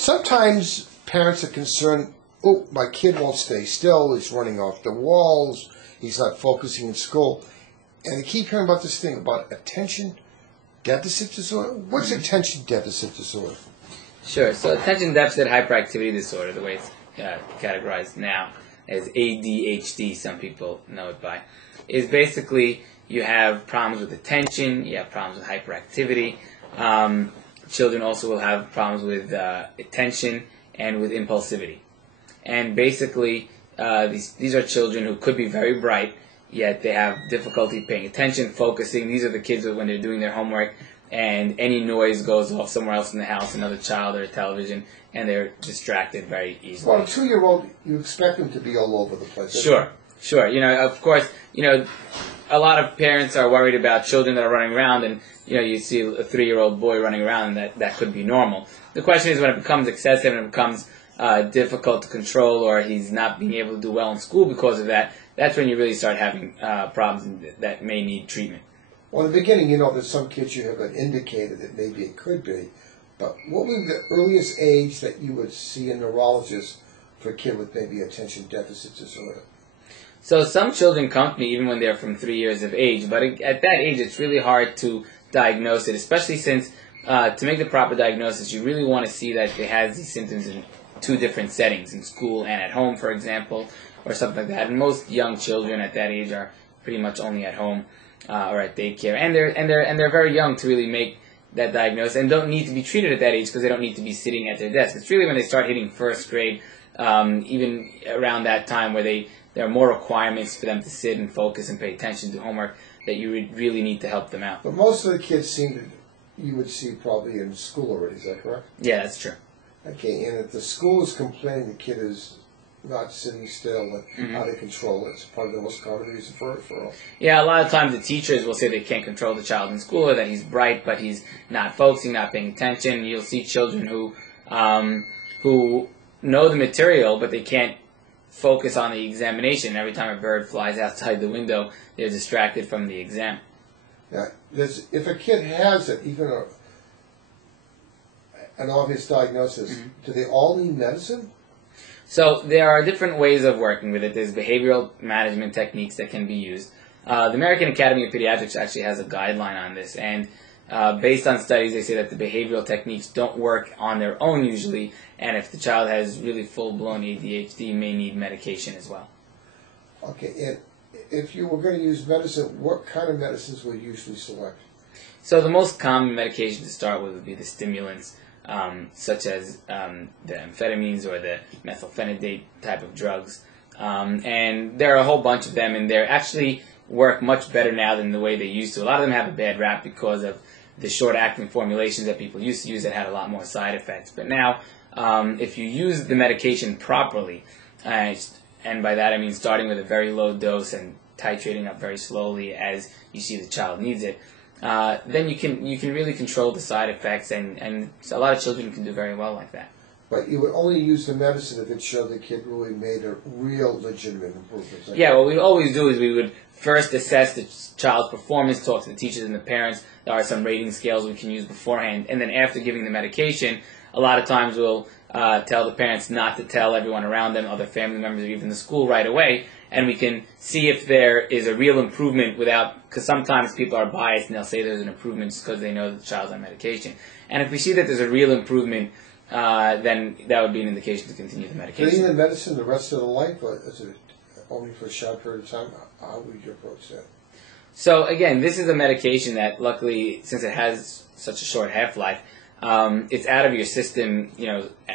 Sometimes parents are concerned, oh, my kid won't stay still, he's running off the walls, he's not focusing in school. And I keep hearing about this thing about attention deficit disorder. What's attention deficit disorder? Sure. So attention deficit hyperactivity disorder, the way it's categorized now as ADHD, some people know it by, is basically you have problems with attention, you have problems with hyperactivity. Children also will have problems with attention and with impulsivity. And basically, these are children who could be very bright, yet they have difficulty paying attention, focusing. These are the kids that when they're doing their homework and any noise goes off somewhere else in the house, another child or a television, and they're distracted very easily. Well, a 2-year-old, you expect them to be all over the place. Sure. Of course, a lot of parents are worried about children that are running around, and you see a 3-year-old boy running around, and that could be normal. The question is when it becomes excessive and it becomes difficult to control, or he's not being able to do well in school because of that, that's when you really start having problems that may need treatment. Well, in the beginning, there's some kids you have an indicator that maybe it could be, but what would be the earliest age that you would see a neurologist for a kid with maybe attention deficit disorder? So some children come to me even when they're from 3 years of age, but at that age it's really hard to diagnose it, especially since to make the proper diagnosis you really want to see that they have these symptoms in 2 different settings, in school and at home, for example, or something like that. And most young children at that age are pretty much only at home or at daycare, and they're very young to really make that diagnosis, and don't need to be treated at that age because they don't need to be sitting at their desk. It's really when they start hitting first grade, even around that time where there are more requirements for them to sit and focus and pay attention to homework, that you really need to help them out. But most of the kids you would see probably in school already, is that correct? Yeah, that's true. Okay, and if the school is complaining the kid is not sitting still and out of control, it's probably the most common reason for referral. Yeah, a lot of times the teachers will say they can't control the child in school, or that he's bright but he's not focusing, not paying attention. You'll see children who know the material but they can't focus on the examination. Every time a bird flies outside the window, they're distracted from the exam. Now, if a kid has it, even an obvious diagnosis, do they all need medicine? So there are different ways of working with it. There's behavioral management techniques that can be used. The American Academy of Pediatrics actually has a guideline on this, and based on studies, they say that the behavioral techniques don't work on their own usually, and if the child has really full-blown ADHD, may need medication as well. Okay, and if you were going to use medicine, what kind of medicines would you usually select? So the most common medication to start with would be the stimulants, such as the amphetamines or the methylphenidate type of drugs. And there are a whole bunch of them, and they actually work much better now than the way they used to. A lot of them have a bad rap because of the short-acting formulations that people used to use that had a lot more side effects. But now, if you use the medication properly, and by that I mean starting with a very low dose and titrating up very slowly as you see the child needs it, then you can really control the side effects, and a lot of children can do very well like that. But you would only use the medicine if it showed the kid really made a real legitimate improvement. Yeah, what we always do is we would first assess the child's performance, talk to the teachers and the parents. There are some rating scales we can use beforehand, and then after giving the medication, a lot of times we'll tell the parents not to tell everyone around them, other family members, or even the school right away, and we can see if there is a real improvement because sometimes people are biased and they'll say there's an improvement just because they know the child's on medication. And if we see that there's a real improvement, then that would be an indication to continue the medication. Do you need the medicine the rest of the life, or is it only for a short period of time? How would you approach that? So again, this is a medication that luckily, since it has such a short half-life, it's out of your system,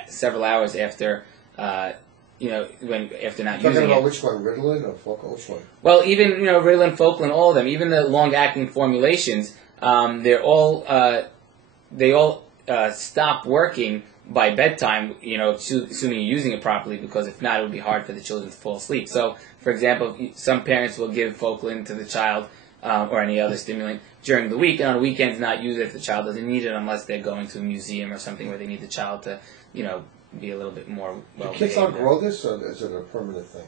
several hours after, after not using it. Talking about which one, Ritalin or Focalin, which one? Well, even, Ritalin, Focalin, all of them, even the long-acting formulations, they all stop working by bedtime, assuming you're using it properly, because if not, it would be hard for the children to fall asleep. So, for example, some parents will give Focalin to the child or any other stimulant during the week, and on weekends not use it if the child doesn't need it, unless they're going to a museum or something where they need the child to, be a little bit more well-behaved. Do kids outgrow this, or is it a permanent thing?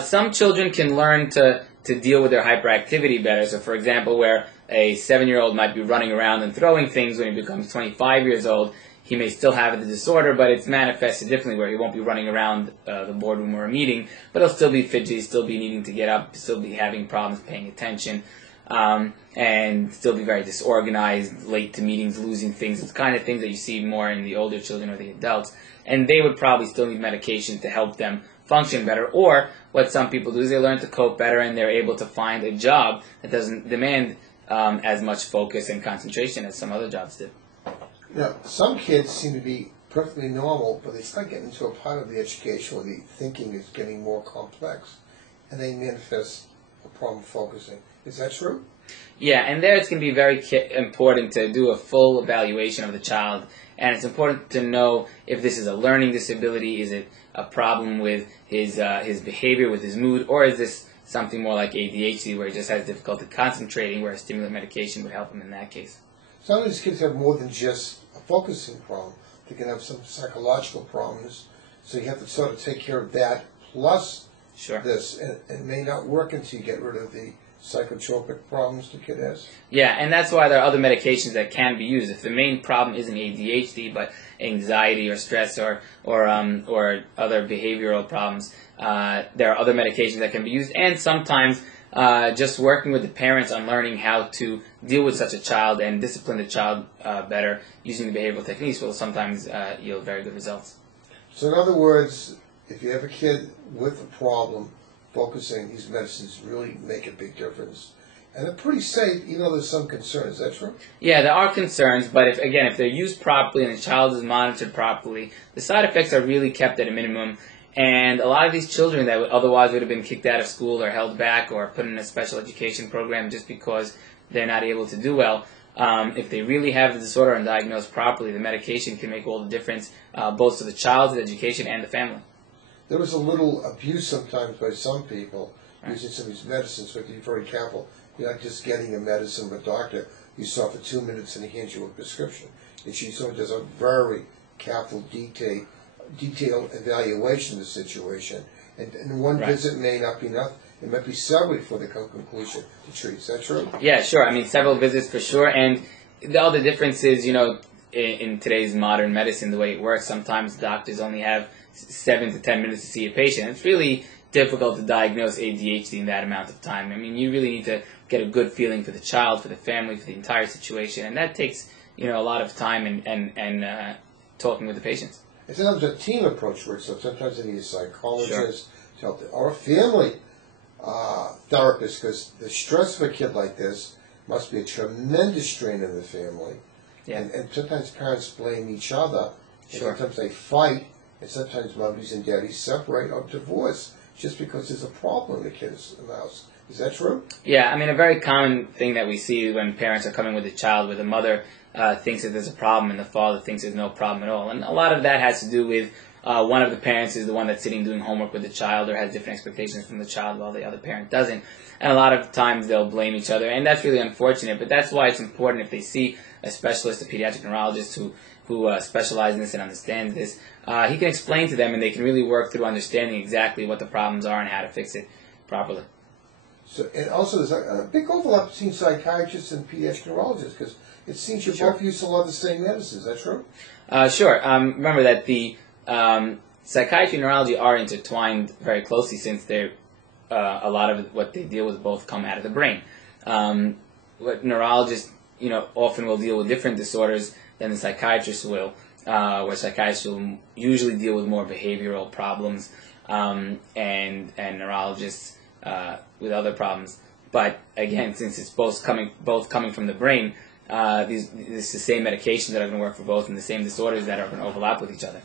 Some children can learn to deal with their hyperactivity better. So, for example, where a 7-year-old might be running around and throwing things when he becomes 25 years old, he may still have the disorder, but it's manifested differently, where he won't be running around the boardroom or a meeting, but he'll still be fidgety, still be needing to get up, still be having problems paying attention, and still be very disorganized, late to meetings, losing things. It's the kind of things that you see more in the older children or the adults. And they would probably still need medication to help them function better. Or what some people do is they learn to cope better, and they're able to find a job that doesn't demand as much focus and concentration as some other jobs do. Now, some kids seem to be perfectly normal, but they start getting into a part of the education where the thinking is getting more complex, and they manifest a problem focusing. Is that true? Yeah, and there it's going to be very important to do a full evaluation of the child, and it's important to know if this is a learning disability, is it a problem with his behavior, with his mood, or is this something more like ADHD where he just has difficulty concentrating, where a stimulant medication would help him in that case. Some of these kids have more than just a focusing problem. They can have some psychological problems, so you have to sort of take care of that plus this, and it may not work until you get rid of the psychotropic problems the kid has. Yeah, and that's why there are other medications that can be used. If the main problem isn't ADHD, but anxiety or stress or other behavioral problems, there are other medications that can be used. And sometimes just working with the parents on learning how to deal with such a child and discipline the child better using the behavioral techniques will sometimes yield very good results. So in other words, if you have a kid with a problem, focusing, these medicines really make a big difference. And they're pretty safe, even though there's some concern. Is that true? Yeah, there are concerns, but if they're used properly and the child is monitored properly, the side effects are really kept at a minimum. And a lot of these children that otherwise would have been kicked out of school or held back or put in a special education program just because they're not able to do well, if they really have the disorder and diagnosed properly, the medication can make all the difference, both to the child's education and the family. There was a little abuse sometimes by some people using some of these medicines, but you're very careful. You're not just getting a medicine from a doctor. You saw for 2 minutes and he hands you a prescription. And she sort of does a very careful, detailed evaluation of the situation. And one visit may not be enough. It might be several before they come to conclusion to treat. Is that true? Yeah, sure. I mean, several visits for sure. And all the difference is, in today's modern medicine, the way it works, sometimes doctors only have 7 to 10 minutes to see a patient. It's really difficult to diagnose ADHD in that amount of time. I mean, you really need to get a good feeling for the child, for the family, for the entire situation, and that takes a lot of time and talking with the patients. It's another team approach where sometimes they need a psychologist to help or a family therapist, because the stress of a kid like this must be a tremendous strain on the family. Yeah. And sometimes parents blame each other. And sometimes they fight. And sometimes mommies and daddies separate or divorce just because there's a problem in the kid's house. Is that true? Yeah, I mean, a very common thing that we see when parents are coming with a child where the mother thinks that there's a problem and the father thinks there's no problem at all. And a lot of that has to do with one of the parents is the one that's sitting doing homework with the child or has different expectations from the child while the other parent doesn't. And a lot of times they'll blame each other. And that's really unfortunate. But that's why it's important if they see a specialist, a pediatric neurologist who specializes in this and understands this, he can explain to them and they can really work through understanding exactly what the problems are and how to fix it properly. So, and also there's a big overlap between psychiatrists and pediatric neurologists, because it seems you both use a lot of the same medicines. Is that true? Sure. Remember that the psychiatry and neurology are intertwined very closely, since they're a lot of what they deal with both come out of the brain. What neurologists often will deal with different disorders than the psychiatrists will, where psychiatrists will usually deal with more behavioral problems, and neurologists with other problems. But again, since it's both coming from the brain, it's the same medications that are going to work for both and the same disorders that are going to overlap with each other.